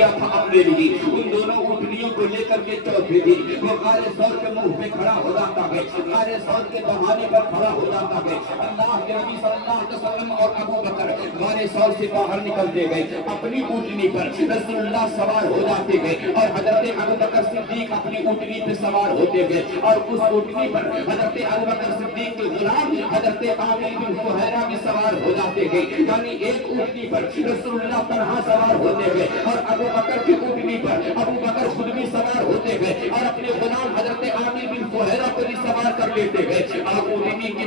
دیا تھا اپنے لیے. ان دونوں اونٹنیوں کو لے کر کے چوتھے دن وہ غار ثور کے منہ پہ کھڑا ہو جاتا ہے, غار ثور کے دہانے پر کھڑا ہو جاتا ہے. اللہ کے نبی صلی اللہ علیہ وسلم اور ابو بکر غار ثور سے باہر نکلتے گئے, اپنی اونٹنی پر رسول اللہ سوار ہو جاتے گئے, اور حضرت ابو بکر صدیق اپنی اونٹنی پہ سوار ہوتے گئے, اور اس اونٹنی پر حضرت ابو بکر صدیق کے غلام حضرت عامر بن فہیرہ بھی سوار ہو جاتے گئے. یعنی ایک اونٹنی پر رسول اللہ تنہا سوار ہوتے گئے, اور ابو بکر کی اونٹنی پر ابو بکر خود بھی سوار ہوتے گئے, اور اپنے غلام حضرت عامر بن فہیرہ کو بھی سوار کر لیتے گئے. اور اونٹنی کی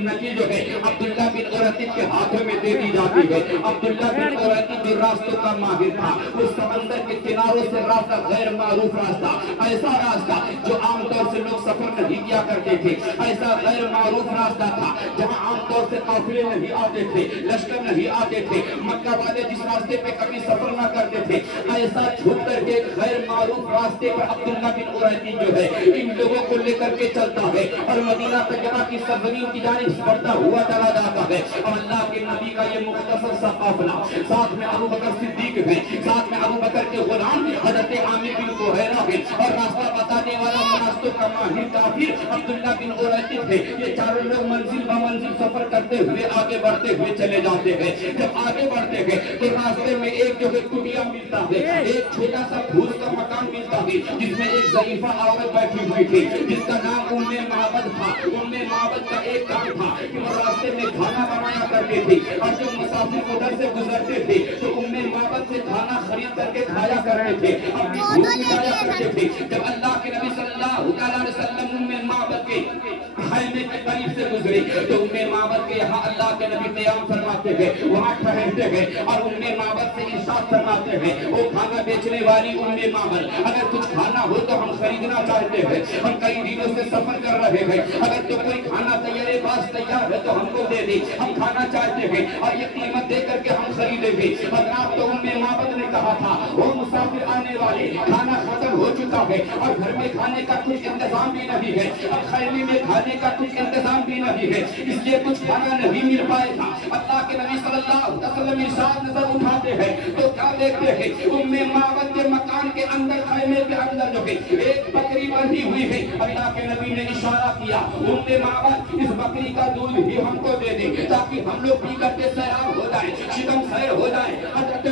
نکیل جو ہے عبداللہ بن عرطب کے ہاتھوں میں دے دی جاتی ہے. عبداللہ بن عرطب جو راستوں کا ماہر تھا, اس سمندر کے کناروں سے راستہ غیر معروف راستہ, ایسا راستہ جو عام طور سے لوگ سفر نہیں کیا کرتے تھے, ایسا غیر معروف راستہ تھا جہاں عام طور سے قافلے نہیں آتے تھے, لشکر نہیں آتے تھے. مکہ والے جس راستے پہ کبھی سفر نہ کرتے تھے, ایسا چھوٹ کر کے غیر معروف راستے پر عبداللہ بن عرطب جو ہے ان لوگوں کو لے کر کے چلتا ہے, اور مدینہ طیبہ کی سرزمین کی جانب بڑھتا ہوا چلا جاتا ہے. اور اللہ کے نبی کا یہ مختصر سا قافلہ, ساتھ میں ابو بکر صدیق ہے, ساتھ میں ابو بکر کے غلام حضرت عامر بن فہیرہ ہے, اور راستہ بتانے والا راستوں کا ماہر کافر عبداللہ بن عرطب ہے. یہ چاروں لوگ منزل بمنزل سفر کرتے ہوئے آگے بڑھتے ہوئے چلے جاتے ہیں. جب آگے بڑھتے ہیں تو راستے میں ایک جو ہے کٹیا ملتا ہے, ایک چھوٹا سا پھوس کا مکان ملتا ہے, جس میں ایک ضعیفہ عورت بیٹھی ہوئی تھی جس کا نام ام معبد تھا. ام معبد کا ایک کام تھا کہ وہ راستے میں کھانا بنایا کرتے تھے, اور جب مسافر ادھر سے گزرتے تھے تو ام معبد سے کھانا خرید کر کے کھایا کرتے تھے, اپنی بھوک مٹایا کرتے تھے. جب اللہ کے نبی صلی اللہ علیہ وسلم ام معبد کے خیمے کے قریب سے گزرے تو ام معبد کے یہاں اللہ کے نبی قیام فرماتے ہیں, وہاں ٹھہرتے ہیں, اور ام معبد سے ارشاد فرماتے ہیں, وہ کھانا بیچنے والی ام معبد, اگر کچھ کھانا ہو تو ہم خریدنا چاہتے ہیں, ہم کئی دنوں سے سفر کر رہے ہیں, اگر تو کوئی کھانا تیار ہے تو ہم کو دے دے, ہم کھانا چاہتے ہیں, اور یہ قیمت دے کر کے ہم خریدیں گے. حضرات تو ام معبد نے کہا تھا, وہ مسافر آنے والے, کھانا ختم ہو چکا ہے, اور گھر میں کھانے کا کچھ انتظام بھی نہیں ہے, اور خیمے میں کھانے کا کچھ انتظام بھی نہیں ہے, اس لیے کچھ کھانا نہیں مل پائے گا. اللہ کے نبی صلی اللہ علیہ وسلم ارشاد نظر اٹھاتے ہیں تو کیا دیکھتے ہیں, ام معبد کے مکان کے اندر, خیمے کے اندر جو ہے ایک بکری بندھی ہوئی ہے. اللہ کے نبی نے اشارہ کیا, ام معبد اس بکری کا دودھ ہی ہم کو دے دے تاکہ ہم لوگ پی کر کے سیراب ہو جائے, شکم خیر ہو جائے. حضرت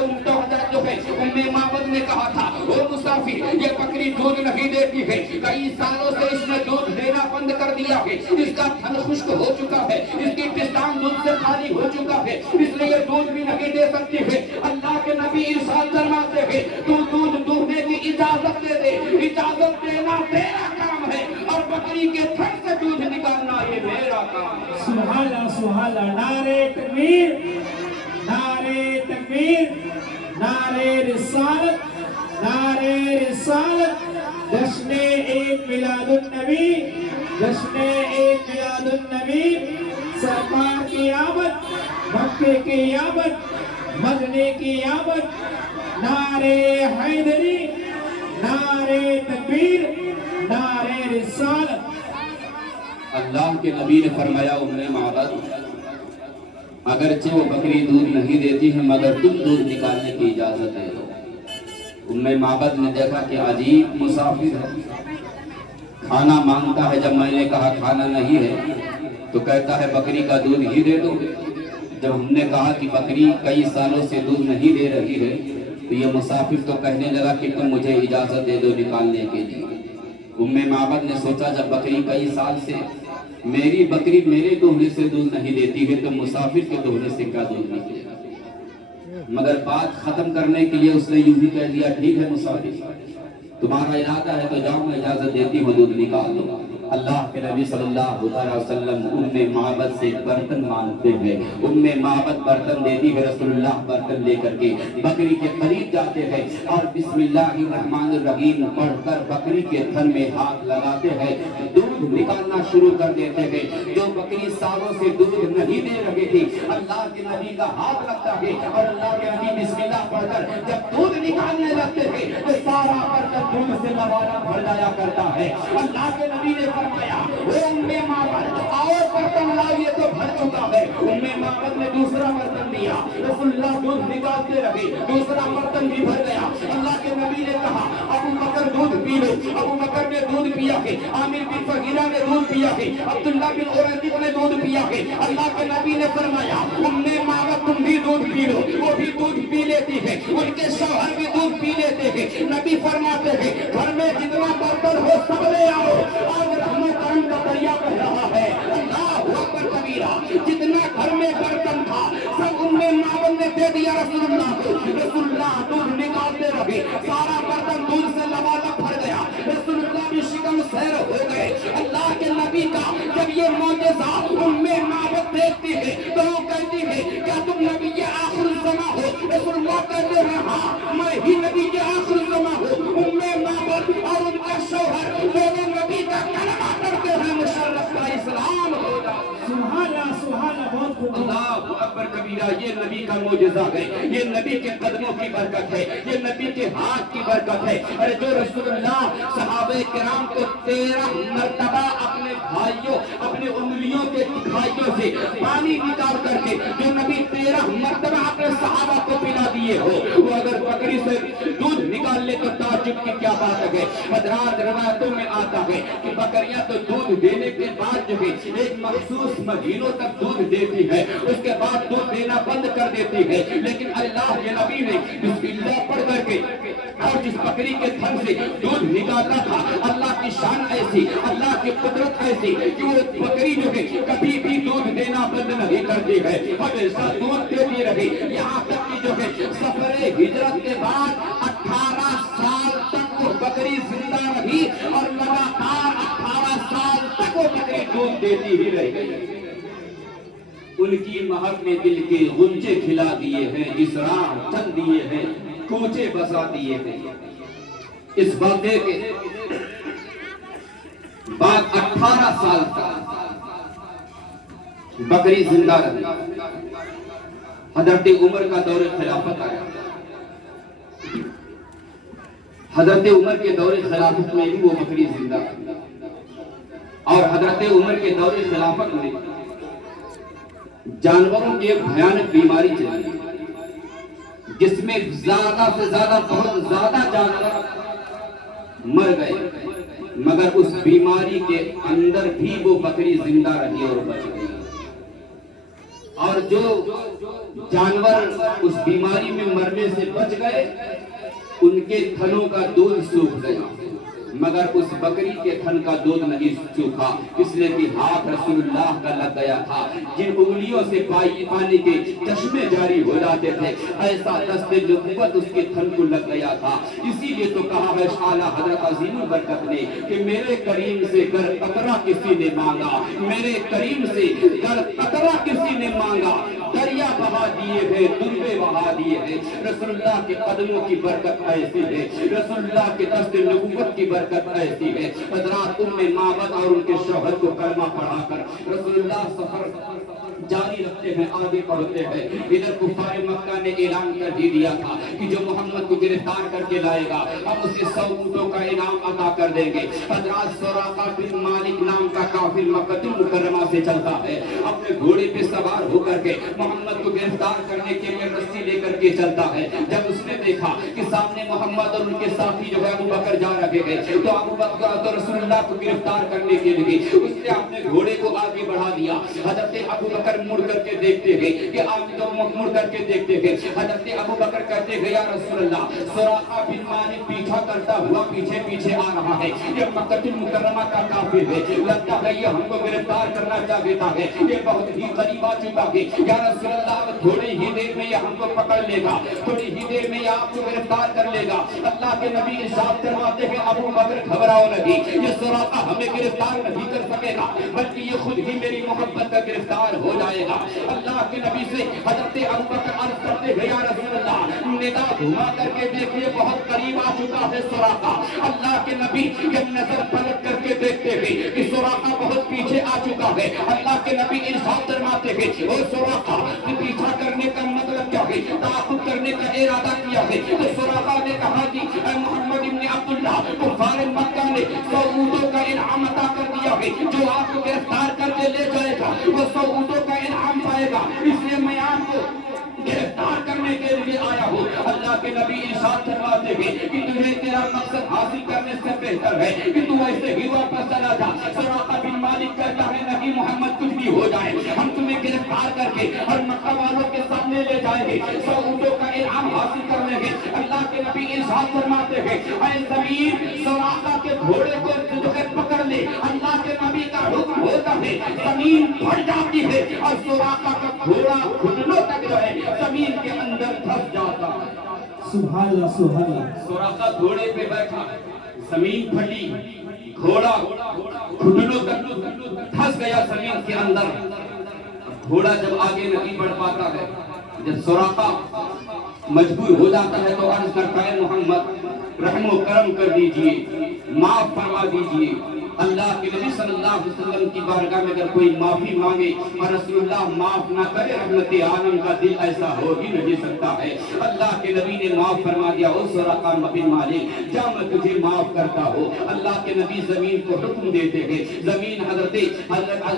جو ہے ام معبد نے کہا تھا, او مسافر, یہ بکری دودھ نہیں دیتی ہے, کئی سالوں سے اس نے دودھ دینا بند کر دیا ہے, اس کا تھن خشک ہو چکا ہے, اس کی پستان دودھ سے خالی ہو چکا ہے, اس لیے یہ دودھ بھی نہیں دے سکتی ہے. اللہ کے نبی ارشاد فرماتے ہیں, تو دودھ دہنے کی اجازت دے دے, اجازت دینا تیرا کام ہے, اور بکری کے تھن سے دودھ نکالنا یہ میرا کام ہے. سبحان اللہ, سبحان اللہ. نعرہ تکبیر, نعرہ تکبیر, نعرہ رسالت, نعرہ رسالت. جشن عید میلاد النبی, جشن عید میلاد النبی, سرکار کی آمد, مکے کی آمد, مدینے کی آمد. نعرہ حیدری, نعرہ تکبیر, نعرہ رسالت. اللہ کے نبی نے فرمایا, ام معبد, اگرچہ وہ بکری دودھ نہیں دیتی ہے مگر تم دودھ نکالنے کی اجازت دے دو. ام معبد نے دیکھا کہ عجیب مسافر ہے, کھانا مانگتا ہے, جب میں نے کہا کھانا نہیں ہے تو کہتا ہے بکری کا دودھ ہی دے دو. جب ہم نے کہا کہ بکری کئی سالوں سے دودھ نہیں دے رہی ہے تو یہ مسافر تو کہنے لگا کہ تم مجھے اجازت دے دو نکالنے کے لیے. ام معبد نے سوچا, جب بکری کئی سال سے, میری بکری میرے دہنے سے دودھ نہیں دیتی ہے تو مسافر کے دہنے سے کیا دودھ نکلے گا. مگر بات ختم کرنے کے لیے اس نے یوں ہی کہہ دیا, ٹھیک ہے مسافر, تمہارا ارادہ ہے تو جاؤ, میں اجازت دیتی ہوں, دودھ نکال دو. اللہ کے نبی صلی اللہ علیہ وسلم ام معبد سے برتن مانگتے ہیں, ام معبد برتن دیتی ہے, رسول اللہ برتن لے کر کے بکری کے قریب جاتے ہیں, اور بسم اللہ الرحمن الرحیم پڑھ کر بکری کے تھن میں ہاتھ لگاتے ہیں, دودھ نکالنا شروع کر دیتے ہیں. جو بکری سالوں سے دودھ نہیں دے رہی تھی, اللہ کے نبی کا ہاتھ لگتا ہے, اور اللہ کے نبی بسم اللہ پڑھ کر جب دودھ نکالنے لگتے ہیں تو سارا برتن دودھ سے لبانا بھر جایا کرتا ہے. اللہ کے نبی نے فرمایا, اے ام معبد, اور برتن لائیے تو بھر چکا है। उम्मे मामद ने दूसरा बर्तन दिया, रसूलुल्लाह दूध निकालते रहे, दूसरा बर्तन भी भर गया। अल्लाह के नबी ने कहा अबू बकर दूध पी लो। अबू बकर ने दूध पिया है, आमिर बिन फगीरा ने दूध पिया है, अब्दुल्लाह बिन उरैकित ने दूध पिया है। अल्लाह के नबी ने फरमाया उम्मे मामद तुम भी दूध पी लो। वो भी दूध पी लेती है, उनके शौहर भी दूध पी लेते हैं। नबी फरमाते हैं घर में जितना बर्तन हो सब ले आओ, आज रहमत करम का दरिया बह रहा है। अल्लाहू अकबर कबीरा, जितना घर में बर्तन था सब उम्मे मामद ने दे दिया रसूलुल्लाह को। रसूलुल्लाह दूध निकालते रहे, सारा बर्तन दूध से लबालब भर गया। रसूलुल्लाह भी शिकम सैर हो गए। अल्लाह के नबी का जब ये मौजज़ा उम्मे मामद देखती है तो वो कहती है क्या तुम नबी के आखिर ज़मा हो? रसूलुल्लाह कहते हैं हाँ, मैं ही नबी के आखिर ज़मा हूँ। उम्मे मामद और उनका शौहर दोनों नबी का कलमा करते हैं, मुशर्रफ का इस्लाम होगा। सुभान अल्लाह, सुभान अल्लाह, बहुत खूब। अल्लाहू अकबर कबीरा, ये नबी का मौजज़ा है, ये नबी के कदमों की बरकत है, ये नबी के हाथ की बरकत है। अरे जो रसूलुल्लाह सहाबे किराम को 13 मर्तबा अपने भाइयों, अपने उंगलियों के भाइयों से पानी निकाल करके जो नबी 13 मर्तबा अपने सहाबा को पिला दिए हो, वो अगर बकरी से दूध निकाल ले तो ताज्जुब की क्या बात है। हज़रात रिवायतों में आता है कि बकरियां तो दूध देने के बाद जो है एक मखसूस महीनों तक दूध देती है, उसके बाद दूध देना बंद कर देती है। लेकिन अल्लाह के नबी ने बिस्मिल्लाह पढ़ करके और जिस बकरी के थन से दूध निकालना था, अल्लाह की शान ऐसी, अल्लाह की कुदरत ऐसी कि वो बकरी जो है कभी भी दूध देना बंद नहीं करती है, हमेशा दूध देती रही। यहाँ तक कि जो है सफरे हिजरत के बाद 18 साल तक वो बकरी जिंदा रही और लगातार 18 साल तक वो बकरी दूध देती ही रही। उनकी महक ने दिल के गुंजे खिला दिए हैं, इसरार चल दिए हैं, कूचे बसा दिए हैं। इस वाक़े के बाद 18 साल तक बकरी जिंदा रही। हजरत उमर का दौरे खिलाफत आया। हजरत उमर के दौरे खिलाफत में भी वो बकरी जिंदा रही और हजरत उमर के दौरे खिलाफत में जानवरों की एक भयानक बीमारी चली जिसमें ज्यादा से ज्यादा बहुत ज्यादा जानवर मर गए, मगर उस बीमारी के अंदर भी वो बकरी जिंदा रही और बच गई। और जो जानवर उस बीमारी में मरने से बच गए उनके थनों का दूध सूख गया, मगर उस बकरी के थन का दूध नहीं सूखा, इसलिए कि हाथ रसूलुल्लाह का लग गया था। जिन उंगलियों से पानी के चश्मे जारी हो जाते थे, ऐसा दस्ते नबुव्वत उसके थन को लग गया था। इसीलिए तो कहा है आला हजरत अज़ीमुल बरकत ने कि मेरे करीम से गर कतरा किसी ने मांगा, मेरे करीम से गर कतरा किसी ने मांगा, दरिया बहा दिए हैं, दुर्बे बहा दिए हैं। रसूलुल्लाह के कदमों की बरकत ऐसी है, रसूलुल्लाह के दस्ते नबुव्वत की बरकत ऐसी है। हज़रात उम्मे मामद और उनके शौहर को कलमा पढ़ाकर रसूलुल्लाह सफर जारी रखते हैं, आगे बढ़ते हैं। इधर कुफार मक्का ने ऐलान कर ही दिया था कि जो मोहम्मद को गिरफ्तार करके लाएगा हम उसे 100 ऊंटों का इनाम अदा कर देंगे। हज़रात सुराका बिन मालिक नाम का काफिर मक्का मुकर्रमा से चलता है, अपने घोड़े पे सवार होकर के मोहम्मद को गिरफ्तार करने के लिए रस्सी लेकर के चलता है। जब उसने देखा कि सामने मोहम्मद और उनके साथी जो है अबू बकर जा रहे हैं, तो अबू बकर तो रसूलुल्लाह को गिरफ्तार करने के लिए उसने अपने घोड़े को आगे बढ़ा दिया। हज़रत अबू बकर मुड़ करके देखते हैं कि आप तो मुड़ करके देखते हैं। हज़रत अबू बकर कहते हैं या रसूलुल्लाह, सुराका बिन मालिक पीछा करता हुआ पीछे पीछे आ रहा है, ये मक्का मुकर्रमा का काफिर है, लगता है ये हमको गिरफ्तार करना चाहता है, ये बहुत ही करीब आ चुका है। या रसूलुल्लाह, थोड़ी ही देर में ये हमको पकड़ लेगा, थोड़ी ही देर में ये आपको गिरफ्तार कर लेगा। अल्लाह के नबी इरशाद फरमाते हैं अबू बकर घबराओ नहीं, ये सुराका हमें गिरफ्तार नहीं कर सकेगा, बल्कि ये खुद ही मेरी मोहब्बत का गिरफ्तार हो जाएगा। अल्लाह के नबी से हज़रत अबू बकर अर्ज़ करते हैं या रसूलुल्लाह, निगाह घुमा करके देखिए बहुत करीब आ चुका है सुराका। अल्लाह के नबी जब नजर पलट करके देखते हैं कि सुराका बहुत पीछे आ चुका है, अल्लाह के नबी इरशाद फरमाते हैं ओ सुराका, पीछा करने का मतलब क्या है, ताक़ुब करने का इरादा किया है। तो सुराका ने कहा कि मोहम्मद इब्न अब्दुल्लाह, कुफ़ार मक्का ने 100 ऊंटों का इनाम अता कर दिया है, जो आपको गिरफ्तार करके ले जाएगा وہ 100 اونٹوں کا انعام پائے گا، اس لیے میں آپ کو گرفتار کرنے کے لیے آیا ہوں۔ اللہ کے نبی ارشاد فرماتے ہیں کہ تجھے تیرا مقصد حاصل کرنے سے بہتر ہے کہ تو ایسے ہی واپس چلا جا۔ سراقہ بن مالک کہتا ہے نہیں محمد کچھ بھی ہو جائے، ہم تمہیں گرفتار کر کے اور مکہ والوں کے سامنے لے جائیں گے، 100 اونٹوں کا انعام حاصل کر لیں گے۔ اللہ کے نبی ارشاد فرماتے ہیں اے زمین سراقہ کے گھوڑے کو پکڑ لے۔ اللہ کے نبی کا حکم ہوتا ہے، زمین پھٹ جاتی ہے اور سراقہ کا گھوڑا گھٹنوں تک جو ہے زمین کے اندر دھس جاتا ہے۔ سبحان اللہ سبحان اللہ۔ سراقہ گھوڑے پہ بیٹھا، زمین پھٹی، گھوڑا گھٹنوں تک دھس گیا زمین کے اندر۔ گھوڑا جب آگے نہیں بڑھ پاتا ہے، جب سراقہ مجبور ہو جاتا ہے تو عرض کرتا ہے محمد رحم و کرم کر دیجئے، معاف فرما دیجئے۔ اللہ کے نبی صلی اللہ علیہ وسلم کی بارگاہ میں اگر کوئی معافی مانگے اور رسول اللہ معاف نہ کرے، رحمت عالم کا دل ایسا ہو ہی نہیں سکتا ہے۔ اللہ کے نبی نے معاف فرما دیا، او سراقہ بن مالک جا میں تجھے معاف کرتا ہوں۔ اللہ کے نبی زمین کو حکم دیتے ہیں، زمین حضرت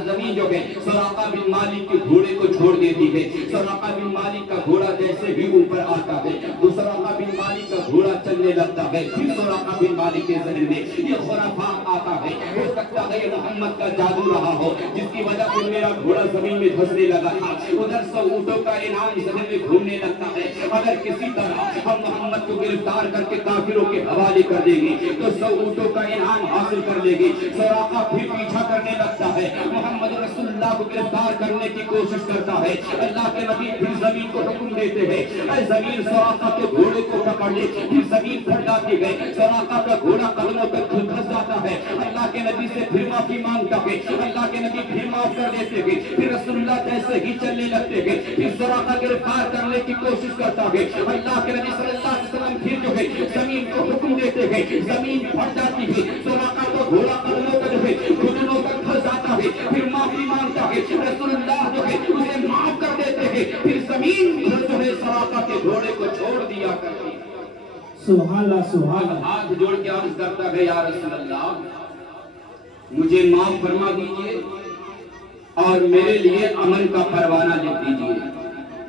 زمین جو ہے سراقہ بن مالک کے گھوڑے کو چھوڑ دیتی ہے۔ سراقہ بن مالک کا گھوڑا جیسے بھی اوپر آتا ہے، سراقہ بن مالک کا گھوڑا چلنے لگتا ہے۔ پھر سراقہ بن مالک کے ذہن میں یہ خرافات آتا ہے، ہو سکتا ہے یہ محمد کا جادو رہا ہو جس کی وجہ سے میرا گھوڑا زمین میں دھسنے لگا تھا۔ ادھر 100 اونٹوں کا انعام ذہن میں گھومنے لگتا ہے، اگر کسی طرح ہم محمد کو گرفتار کر کے کافروں کے حوالے کر دیں گے تو 100 اونٹوں کا انعام حاصل کر لیں گے۔ سراقہ پھر پیچھا کرنے لگتا ہے، محمد رسول اللہ کو گرفتار کرنے کی کوشش کرتا ہے۔ اللہ کے نبی پھر زمین کو حکم دیتے ہیں اے زمین سراقہ کے گھوڑے کو پکڑ لے۔ پھر زمین پھٹ جاتی ہے، سراقہ کا گھوڑا قدموں تک دھس جاتا ہے۔ اللہ کے نبی سے پھر معافی مانگتا ہے، اللہ کے نبی پھر معاف کر دیتے ہیں۔ پھر رسول اللہ جیسے ہی چلنے لگتے ہیں، پھر سراقہ گرفتار کرنے کی کوشش کرتا ہے۔ اللہ کے نبی صلی اللہ علیہ وسلم پھر جو ہے زمین کو حکم دیتے ہیں، زمین پھٹ جاتی ہے، سراقہ کا گھوڑا قدموں تک جو ہے گھٹنوں تک دھس جاتا ہے۔ پھر معافی مانگتا ہے، رسول اللہ جو ہے اسے معاف کر دیتے ہیں۔ پھر زمین جو ہے سراقہ کے گھوڑے کو چھوڑ دیا کرتی ہے۔ سبحان اللہ سبحان اللہ۔ ہاتھ جوڑ کے عرض کرتا ہے یا رسول اللہ مجھے معاف فرما دیجئے اور میرے لیے امن کا پروانہ لکھ دیجئے۔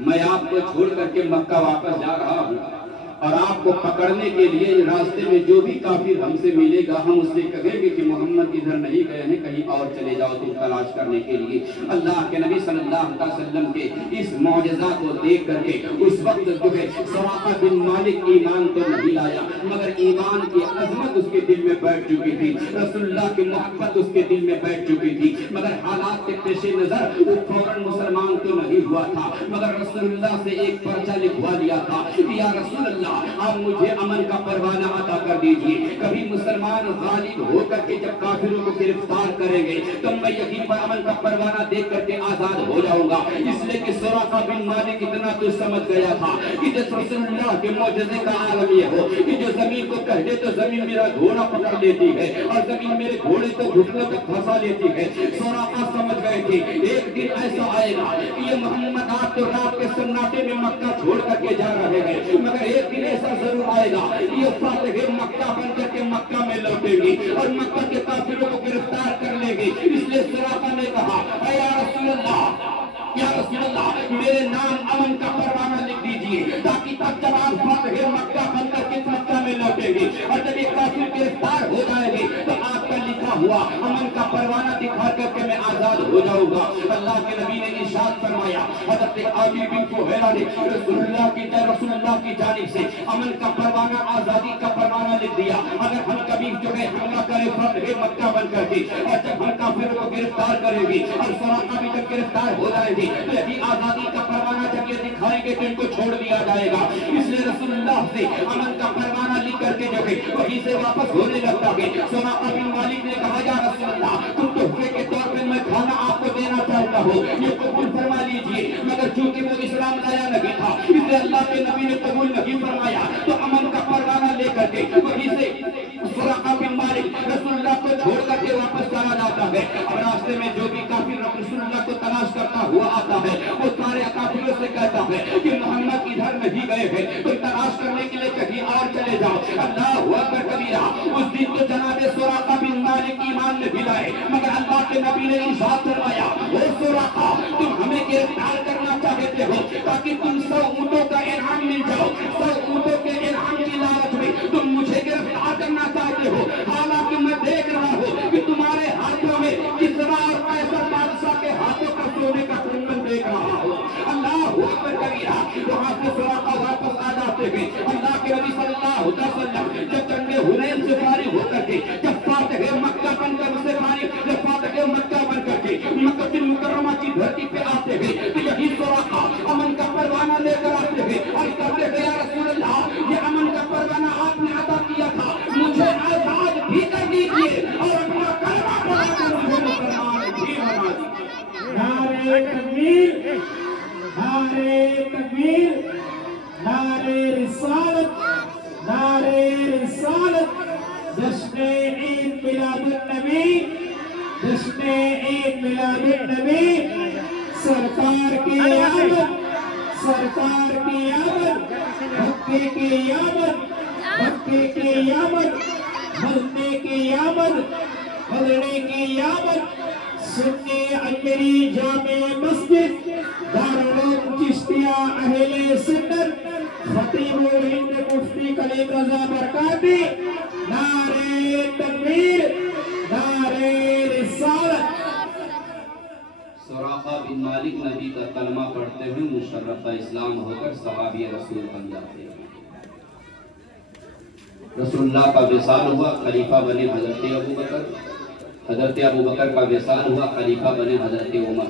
میں آپ کو چھوڑ کر کے مکہ واپس جا رہا ہوں اور آپ کو پکڑنے کے لیے راستے میں جو بھی کافر ہم سے ملے گا ہم اس سے کہیں گے کہ محمد ادھر نہیں گئے ہیں، کہیں اور چلے جاؤ تم تلاش کرنے کے لیے۔ اللہ کے نبی صلی اللہ علیہ وسلم کے اس معجزہ کو دیکھ کر کے اس وقت جو ہے سراقہ بن مالک ایمان تو نہیں لایا مگر ایمان کی عظمت اس کے دل میں بیٹھ چکی تھی، رسول اللہ کی محبت اس کے دل میں بیٹھ چکی تھی، مگر حالات کے پیش نظر وہ فوراً مسلمان تو نہیں ہوا تھا، مگر رسول اللہ سے ایک پرچہ لکھوا لیا تھا کہ یا رسول اللہ آپ مجھے امن کا پروانہ عطا کر دیجئے۔ کبھی مسلمان غالب ہو کر کے جب کافروں کو گرفتار کریں گے تو میں یقین پر امن کا پروانہ دیکھ کر کے آزاد ہو جاؤں گا۔ اس لیے کہ سراقہ بن مالک اتنا تو سمجھ گیا تھا کہ جس رسول اللہ کے معجزے کا عالم یہ ہو کہ جو زمین کو کہہ دے تو زمین میرا گھوڑا پکڑ لیتی ہے اور زمین میرے گھوڑے کو گھٹنوں تک پھنسا لیتی ہے۔ سراقہ سمجھ گئے تھے ایک دن ایسا آئے گا کہ یہ محمد آپ تو رات کے سناٹے میں مکہ چھوڑ کر کے جا رہے ہیں، مگر ایک دن ایسا ضرور آئے گا یہ فاتح مکہ بن کر کے مکہ میں لوٹیں گے اور مکہ کے کافروں کو گرفتار کر لیں گے۔ اس لیے سراقہ نے کہا اے یا رسول اللہ یا رسول اللہ میرے نام امن کا پروانہ لکھ دیجئے تاکہ تب جب آپ فاتح مکہ بن کر کے مکہ میں لوٹیں گے اور جب یہ کافر گرفتار ہو جائیں گے تو آپ کا لکھا ہوا امن کا پروانہ دکھا کر کے میں آزاد ہو جاؤں گا۔ اللہ کے نبی نے ارشاد فرمایا، حضرت عامر بن فہیرہ نے رسول اللہ کی جانب سے امن کا پروانہ آزادی کا پروانہ لکھ دیا، اگر ہم کبھی جو ہے حملہ کرے فتح مکہ بن کر کے اور جب ہم کافروں کو گرفتار کریں گے اور سراقہ بھی جب گرفتار ہو جائے گی تو یہی آزادی کا پروانہ جب یہ دکھائیں گے تو ان کو چھوڑ دیا جائے گا۔ اس لیے رسول اللہ سے امن کا پروانہ لکھ کر کے جو ہے وہیں سے واپس ہونے لگتا ہے۔ سراقہ بن مالک نے کہا یا رسول اللہ تم تحفے کے طور پر میں کھانا آپ کو دینا چاہتا ہوں، یہ قبول فرما لیجئے، مگر چونکہ وہ اسلام لایا نہیں تھا اس لیے اللہ کے نبی نے قبول نہیں فرمایا تو امن کا پروانہ لے کر کے وہیں سے سراقہ بن مالک رسول اللہ کو چھوڑ کر کے واپس چلا جاتا ہے۔ اب راستے میں جو بھی کافر رسول اللہ کو تلاش کرتا ہوا آتا ہے وہ سارے کافروں سے کہتا ہے کہ محمد ادھر نہیں گئے ہیں، تو تلاش کرنے کے لیے کہیں اور چلے جاؤ۔ اللہ اکبر کبیرہ، اس دن تو جناب سراقہ بن مالک ایمان نہیں لائے مگر اللہ کے نبی نے ارشاد فرمایا او سراقہ देते हो ताकि तुम 100 ऊँटों का इनाम मिल जाओ। 100 ऊँटों के इनाम की लालच में तुम मुझे गिरफ्तार करना चाहते हो। हालांकि मैं देख रहा हूँ कि तुम्हारे हाथों में किसरा और कैसर बादशाह के हाथों का सोने का कंगन देख रहा हूँ। अल्लाह अकबर कबीरा। वहां से सुराका वापस आ जाते हैं। अल्लाह के नबी सल्लल्लाहु अलैहि वसल्लम जब जंगे हुनैन से फारिग होकर के, जब फातिह मक्का बनकर उससे फारिग, जब फातिह मक्का बनकर के मक्का मुकर्रमा की धरती पे आते हैं तो यही सुराका अमन का परवाना लेकर आते हैं और कहते हैं या रसूल अल्लाह, ये अमन का परवाना आपने अता किया था, मुझे आजाद भी कर दीजिए और अपना कलमा पढ़ाकर मुझे मुसलमान भी बना दीजिए। नारे तकबीर, नारे तकबीर, नारे रिसालत, नारे रिसालत। जश्न ईद मिलादुन नबी, जश्न ईद मिलादुन नबी। सरकार की आमद, सरकार की आमद, भक्ति की आमद, भक्ति की आमद, मरने की आमद, बदलने की आमद। सुन्नी अजमेरी जामे मस्जिद, दारुल उलूम चिश्तिया अहले सुन्नत, खतीबुल हिंद मुफ्ती कलीम रजा बरकाती। नारे तकबीर, नारे रिसालत। सुराका बिन मालिक नबी का कलमा पढ़ते हुए मुशर्रफ इस्लाम होकर सहाबी रसूल बन जाते हैं। रसूलुल्लाह का विसाल हुआ, खलीफा बने हजरत अबू बकर। हजरत अबू बकर का विसाल हुआ, खलीफा बने हजरत उमर।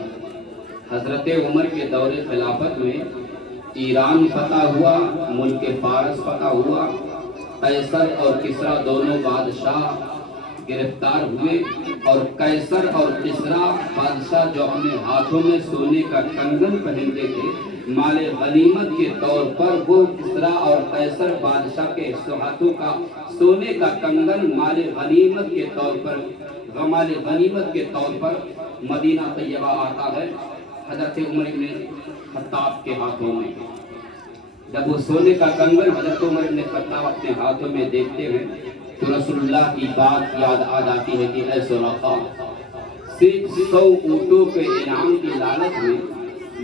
हजरत उमर के दौरे खिलाफत में ईरान फतह हुआ, मुल्क फारस फतह हुआ। कैसर और किसरा दोनों बादशाह गिरफ्तार हुए और कैसर और किसरा बादशाह जो अपने हाथों में सोने का कंगन पहनते थे, माले गनीमत के तौर पर वो किसरा और कैसर बादशाह के हाथों का सोने का कंगन माले गनीमत के तौर पर, माले गनीमत के तौर पर मदीना तैयबा आता है हजरत उमर इब्न खत्ताब के हाथों में। जब वो सोने का कंगन हजरत उमर इब्न खत्ताब अपने हाथों में देखते हैं तो रसूलुल्लाह की बात याद आ जाती है कि ऐ सुराका, सिर्फ 100 ऊँटों के इनाम की लालच में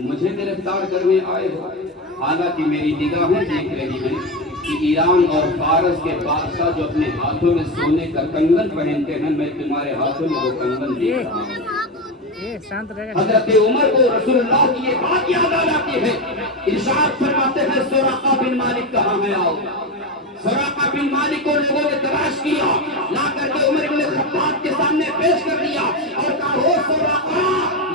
मुझे गिरफ्तार करने आए हो। हालांकि मेरी निगाहें देख रही हैं कि ईरान और फारस के बादशाह जो अपने हाथों में सोने का कंगन पहनते हैं, मैं तुम्हारे हाथों में वो कंगन देख रहा हूँ। हजरत उमर को रसूलुल्लाह की ये बात याद आ जाती है। इरशाद फरमाते हैं सुराका बिन मालिक कहाँ है, आओ। सुराका बिन मालिक को लोगों ने तलाश किया, ला करके उमर इब्न खत्ताब के सामने पेश कर दिया और कहा, हो सुराका,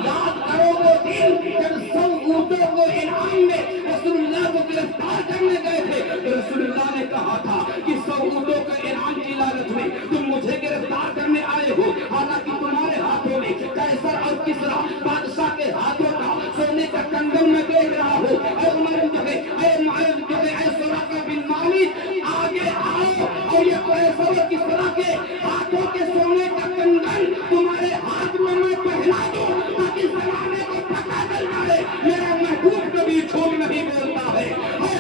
याद करो वो दिन जब 100 ऊँटों को इनाम में रसूलुल्लाह को गिरफ्तार करने गए थे। तो रसूलुल्लाह ने कहा था कि 100 ऊँटों के इनाम की लालच में तुम मुझे गिरफ्तार करने आए हो। हालांकि तुम्हारे हाथों में कैसर और किसरा बादशाह के हाथों का सोने का कंगन में देख रहा हूँ। ऐ उमर जो है, ऐ सुराका बिन मालिक, आगे आओ और ये कैसर और किसरा के हाथों के सोने का कंगन तुम्हारे हाथ में मैं पहना दूं ताकि जमाने को पता चल जाए मेरा महबूब कभी झूठ नहीं बोलता है।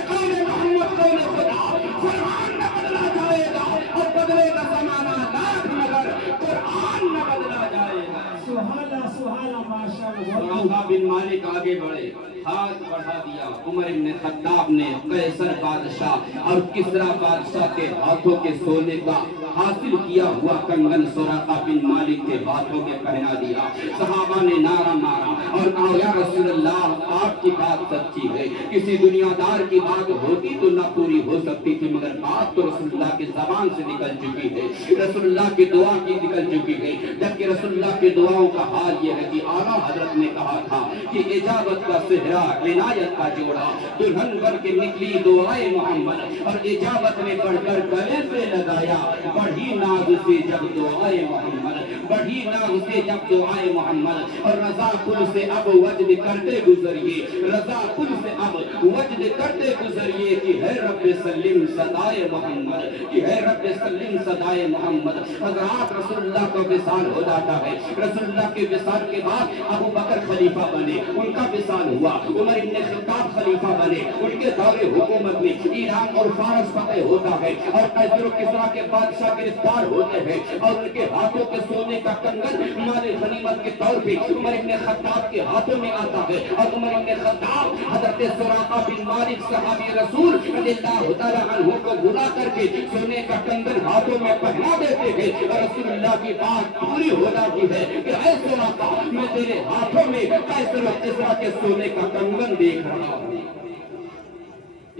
कौन मोहम्मद कौन खुदा, कुरान न बदला जाएगा और बदलेगा जमाना लाख मगर कुरान न बदला जाएगा। सुहाना सुहाना माशाअल्लाह। सुराका बिन मालिक आगे बढ़े, हाथ बढ़ा दिया। उमर इब्न खत्ताब ने कैसर बादशाह और किसरा बादशाह के हाथों के सोने का हासिल किया हुआ कंगन सुराका बिन मालिक के हाथों में पहना दिया। सहाबा ने नारा मारा और कहा, या रसूल अल्लाह, आपकी बात सच्ची है। किसी दुनियादार की बात होती तो न पूरी हो सकती थी, मगर बात तो रसूलुल्लाह की ज़बान से निकल चुकी है, रसूलुल्लाह की दुआ की निकल चुकी है। जबकि रसूलुल्लाह की दुआओं का हाल यह है कि आला हजरत ने कहा था कि इजाबत का सेहरा, इनायत का जोड़ा, दुल्हन बन के निकली दुआए मोहम्मद और इजाबत में बढ़कर गले से लगाया। बढ़ी नाज से जब दुआए मोहम्मद, बढ़ी नाज से जब दुआए मोहम्मद और रजा कुल से अब वजद करते गुजरिए, रजा कुल से अब वजद करते गुजरिए कि है रब्बे सल्लिम सदाए मोहम्मद, कि है रब्बे सल्लिम सदाए मोहम्मद। हज़रात रसूलुल्लाह का विसाल हो जाता है। रसूलुल्लाह के विसाल के बाद अबू बकर खलीफा बने, उनका विसाल हुआ। उमर इब्न खत्ताब खलीफा बने, उनके दौरे हुकूमत में ईरान और फारस फतेह होता है और कैसर और किसरा के बादशाह गिरफ्तार होते हैं और उनके हाथों के सोने का कंगन माल गनीमत के तौर पे उमर इब्न खत्ताब के हाथों में आता है और उमर इब्न खत्ताब हजरत सुराका बिन मालिक सहाबी रसूल रज़ियल्लाहु तआला अन्हु को बुला करके सोने का कंगन हाथों में पहना देते हैं और रसूलुल्लाह की बात पूरी हो जाती है कि ऐ सुराका, मैं तेरे हाथों में कैसर और किस्रा के सोने का कंगन देख रहा हूं।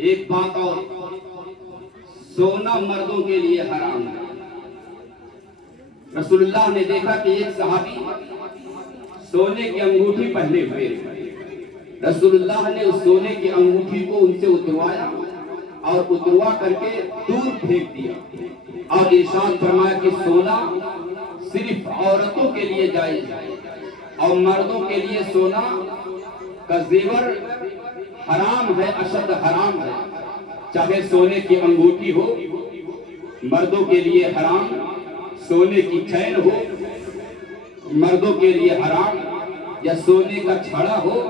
एक बात और, सोना मर्दों के लिए हराम है। रसूलुल्लाह ने देखा कि एक सहाबी सोने की अंगूठी पहने हुए, रसूलुल्लाह ने उस सोने की अंगूठी को उनसे उतरवाया और उतरवा करके दूर फेंक दिया और इरशाद फरमाया कि सोना सिर्फ औरतों के लिए जायज है और मर्दों के लिए सोना का जेवर हराम है, अशद हराम है। चाहे सोने की अंगूठी हो मर्दों के लिए हराम, सोने की चैन हो मर्दों के लिए हराम, या सोने का छड़ा हो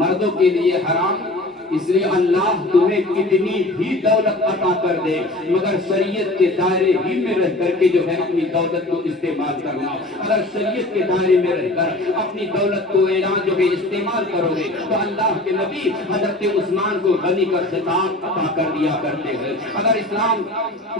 मर्दों के लिए हराम। इसलिए अल्लाह तुम्हें कितनी भी दौलत अता कर दे मगर शरीयत के दायरे ही में रह करके जो है अपनी दौलत को इस्तेमाल करना। अगर शरीयत के दायरे में रहकर अपनी दौलत को ऐलान जो है इस्तेमाल करोगे तो अल्लाह के नबी हजरत उस्मान को गनी का खिताब अता कर दिया करते हैं। अगर इस्लाम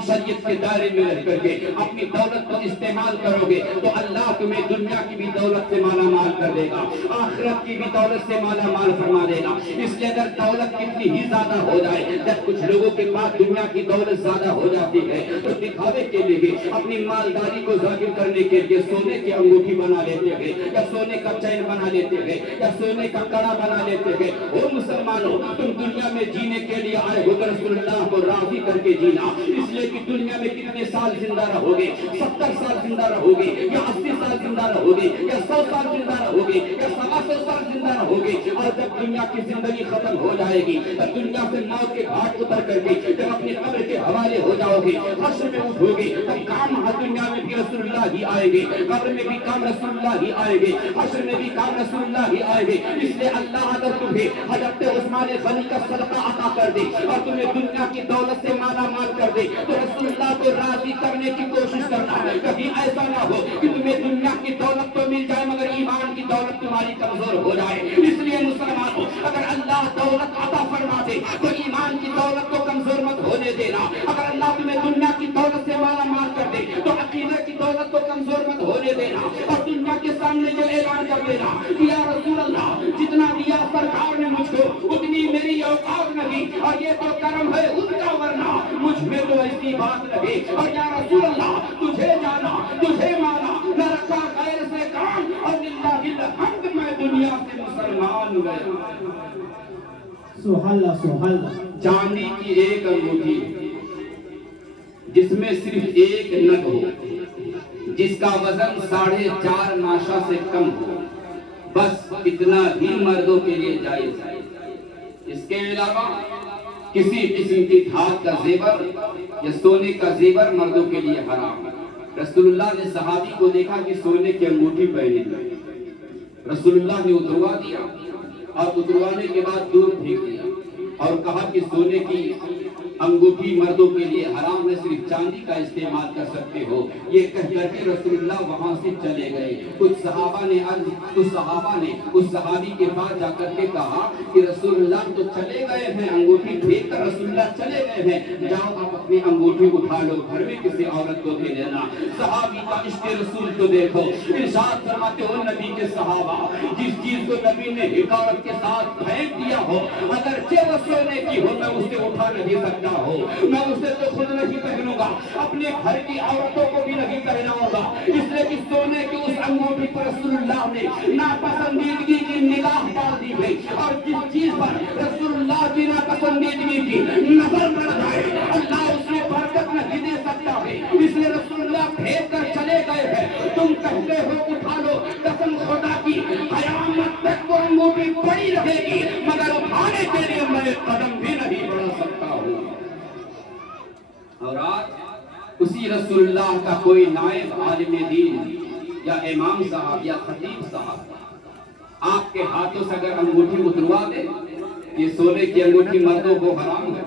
शरीयत के दायरे में रह करके अपनी दौलत को इस्तेमाल करोगे तो अल्लाह तुम्हें दुनिया की भी दौलत से माला माल कर देगा, आखिरत की भी दौलत से माला माल फरमा देगा। इसलिए अगर दौलत कितनी ही ज्यादा हो जाए, जब कुछ लोगों के पास दुनिया की दौलत ज्यादा हो जाती है तो दिखावे के लिए अपनी मालदारी को जाहिर करने के लिए सोने की अंगूठी बना लेते हैं या सोने का चैन बना लेते हैं या सोने का कड़ा बना लेते हैं। ओ मुसलमानों, तुम दुनिया में जीने के लिए आए हो तो रसूलुल्लाह को राजी करके जीना। इसलिए कि दुनिया में कितने साल जिंदा रहोगे, 70 साल जिंदा रहोगे या 80 साल जिंदा रहोगे या 100 साल जिंदा रहोगे या 125 साल जिंदा रहोगे। और जब दुनिया की जिंदगी खत्म हो जाएगी तब दुनिया से मौत के घाट उतर करके जब अपने कब्र के हवाले हो जाओगे, हश्र में उठोगे, तब काम हर दुनिया में भी रसूलुल्लाह ही आएंगे, कब्र में भी काम रसूलुल्लाह ही आएंगे, हश्र में भी काम रसूलुल्लाह ही आएंगे। इसलिए अल्लाह अगर तुम्हें हजरत उस्मान गनी का सदका अता कर दे और तुम्हें दुनिया की दौलत से माला माल कर दे तो रसूलुल्लाह को राजी करने की कोशिश करना। कभी ऐसा ना हो कि तुम्हें दुनिया की दौलत तो मिल जाए मगर ईमान की दौलत तुम्हारी कमजोर हो जाए। इसलिए मुसलमानों, अगर अल्लाह दौलत अता फरमा दे तो ईमान की दौलत को कमजोर मत होने देना। अगर अल्लाह तुम्हें दुनिया की दौलत से माला माल कर दे तो अकीदत की दौलत को कमजोर मत होने देना और दुनिया के सामने जो ऐलान कर देना कि या रसूल अल्लाह, जितना दिया सरकार ने मुझको उतनी मेरी औकात नहीं और ये तो करम है उनका, वरना मुझ में तो ऐसी बात नहीं। और या रसूल अल्लाह, तुझे जाना तुझे माना न रखा गैर से काम और लिल्लाहिल हम्द, मैं दुनिया से मुसलमान गया। सुभान सुभान। चांदी की एक अंगूठी जिसमें सिर्फ एक नग हो, जिसका वजन 4.5 नाशा से कम हो, बस इतना ही मर्दों के लिए जायज है। इसके अलावा किसी किस्म की धात का जेवर या सोने का जेवर मर्दों के लिए हराम है। रसूलुल्लाह ने सहाबी को देखा कि सोने की अंगूठी पहनी है, रसूलुल्लाह ने उतरवा दिया और उतरवाने के बाद दूर फेंक दिया और कहा कि सोने की अंगूठी मर्दों के लिए हराम है, सिर्फ चांदी का इस्तेमाल कर सकते हो। ये कहकर के रसूलुल्लाह वहां से चले गए। कुछ सहाबा ने उस सहाबी के पास जाकर के कहा कि रसूलुल्लाह तो चले गए हैं, अंगूठी फेंक कर रसूलुल्लाह चले गए हैं, जाओ आप अपनी अंगूठी उठा लो, घर में किसी औरत को दे देना। सहाबी का इश्क़ रसूल तो देखो, इरशाद फरमाते हो नबी के सहाबा, जिस चीज को नबी ने हिकारत के साथ फेंक दिया हो, अगर वो सोने की हो मैं उसे उठा नहीं सकता हो, मैं उसे तो खुद नहीं पहनूंगा, अपने घर की औरतों को भी नहीं पहनाऊंगा। इसलिए कि सोने की उस अंगूठी पर रसूलुल्लाह ने नापसंदीदगी की निगाह डाल दी है और जिस चीज पर रसूलुल्लाह की नापसंदीदगी की नजर पड़ जाए अल्लाह उसमें बरकत नहीं दे सकता है। इसलिए रसूलुल्लाह फेंक कर चले गए हैं, तुम कहते हो उठा लो, कसम खुदा की कयामत तक वो अंगूठी पड़ी रहेगी मगर उठाने के लिए मैं कदम भी नहीं बढ़ा सकता हूँ। और आज उसी रसूलुल्लाह का कोई नायब आलिम दीन या इमाम साहब या खतीब साहब आपके हाथों से अगर अंगूठी उतरवा दे, ये सोने की अंगूठी मर्दों को हराम है,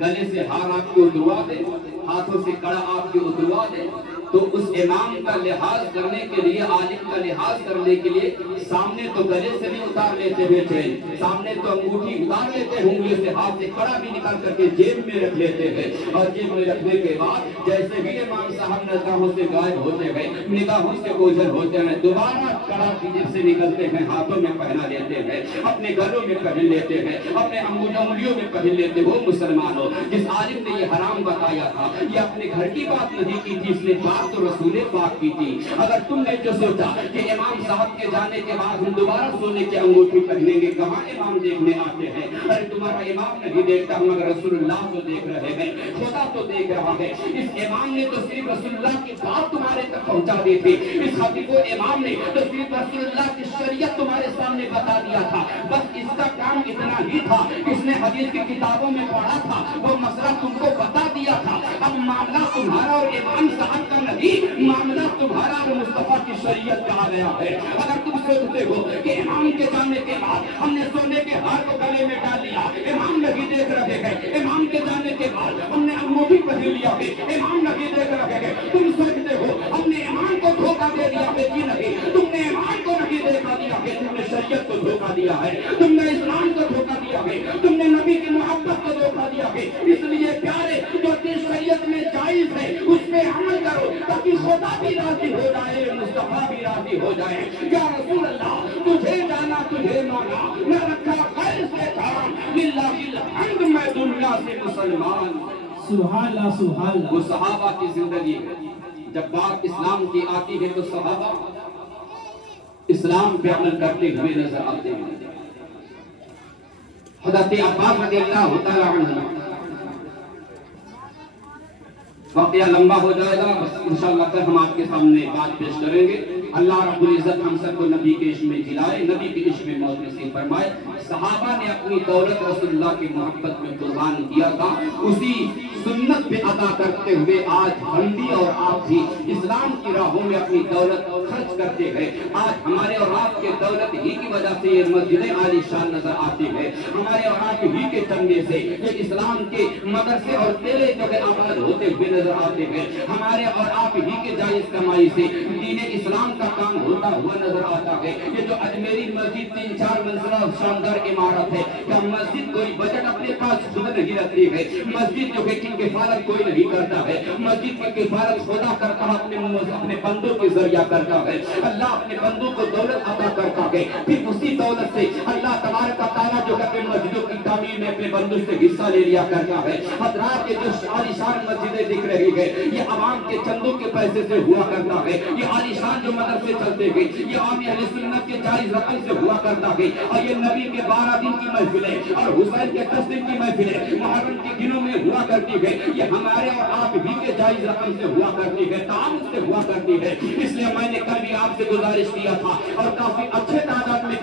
गले से हार आपके उतरवा दे, हाथों से कड़ा आपके उतरवा दे, तो उस इमाम का लिहाज करने के लिए, आलिम का लिहाज करने के लिए सामने तो गले से भी उतार लेते हुए चेन, सामने तो अंगूठी उतार लेते, उंगली से हाथ से कड़ा भी निकाल करके जेब में रख लेते हैं, और जेब में रखने के बाद जैसे भी इमाम साहब निगाहों से गायब होते गए, निगाहों से ओझल होते हैं, दोबारा कड़ा की जेब से निकलते हैं, हाथों में पहना लेते हैं, अपने गलों में पहन लेते हैं, अपने अंगुलियों में पहन लेते। वो मुसलमानों, जिस आलिम ने ये हराम बताया था, ये अपने घर की बात नहीं की थी, इसने बात तो रसूल पाक की थी। अगर तुमने जो सोचा कि इमाम साहब के जाने के बाद हम दोबारा सोने की अंगूठी पहनेंगे, कहाँ इमाम देखने आते हैं? अरे तुम्हारा इमाम नहीं देखता, मगर रसूलुल्लाह तो देख रहे हैं, खुदा तो देख रहा है। इस इमाम ने तो सिर्फ रसूलुल्लाह की बात तुम्हारे तक पहुंचा दी थी, इस खतीब इमाम ने तो सिर्फ रसूलुल्लाह की शरीयत तुम्हारे सामने बता दिया था। बस इसका काम इतना ही था, इसने हदीस की किताबों में पढ़ा था, वो मसला तुमको बता दिया था। अब मामला तुम्हारा और इमाम साहब का नहीं, मामला तुम्हारा और मुस्तफा की शरीयत का आ गया है। अगर तुम सोचते हो कि इमाम के जाने के बाद हमने सोने के हार को गले में डाल लिया, इमाम नहीं देख रहे हैं, इमाम के जाने के बाद हमने अंगूठी पहन लिया है, इमाम नहीं देख रहे हैं, तुम सोचते हो हमने इमाम को धोखा दे दिया है कि नहीं? तुमने इमाम को नहीं देखा दिया है, तुमने शरीयत को धोखा दिया है, तुमने इस्लाम को धोखा दिया है, तुमने नबी की मोहब्बत को धोखा दिया है। इसलिए प्यारे, जो चीज शरीयत में जायज है उस पे अमल करो, ताकि खुदा भी राजी हो जाए, मुस्तफा भी राजी हो जाए। या रसूल अल्लाह, तुझे जाना तुझे माना, मैं रखा खैर से काम, लिल्लाहिल हम्द, मैं दुनिया से मुसलमान। सुभान अल्लाह, सुभान अल्लाह। वो सहाबा की जिंदगी है, जब बात इस्लाम की आती है तो सहाबा इस्लाम पे अमल करते हुए नजर आते हैं। हज़रत अब्बास रज़ियल्लाहु तआला अन्हु, वाक़या लंबा हो जाएगा, बस इंशाअल्लाह कल हम आपके सामने बात पेश करेंगे। अल्लाह रब्बुल इज्जत हम सबको नबी के इश्क में जिलाए, नबी के इश्क में मौत नसीब फरमाए। सहाबा ने अपनी दौलत रसूलुल्लाह की मोहब्बत में कुर्बान किया था, उसी सुन्नत पे अदा करते हुए आज हम भी और आप भी इस्लाम की राहों में अपनी दौलत खर्च करते हैं। आज हमारे और आपके दौलत ही की वजह से ये मस्जिदें आलीशान नजर आती है, हमारे और आप ही के चंदे से ये इस्लाम के मदरसे और तेरे जगह आबाद होते हुए नजर आते हैं, हमारे और आप ही के जायज कमाई से दीन इस्लाम का काम होता हुआ नजर आता है। ये जो अजमेरी मस्जिद 3-4 मंजिला शानदार इमारत है, क्या मस्जिद कोई बजट अपने पास खुद नहीं रखती है? मस्जिद जो है की किफायत कोई नहीं करता है, मस्जिद की किफायत खुदा करता है, अपने बंदों के जरिया करता है। अल्लाह अपने बंदों को दौलत अता करता है, फिर उसी दौलत से अल्लाह तबारक व तआला जो है मस्जिदों की तामीर में अपने बंदों से हिस्सा ले लिया करता है। हज़रात के जो आलीशान मस्जिदें दिख रही है, ये आवाम के चंदों के पैसे से हुआ करता है। ये आलीशान जो मदरसे चलते हैं, ये आम अहले सुन्नत के जायज रकम से हुआ करता है। और ये नबी के 12 दिन की महफिलें और हुसैन के 10 दिन की महफिलें मुहर्रम के दिनों में हुआ करती है, ये हमारे और आप ही के जायज रकम से हुआ करती है, ताम से हुआ करती है। इसलिए मैंने कल भी आपसे गुजारिश किया था और काफी अच्छे तादाद में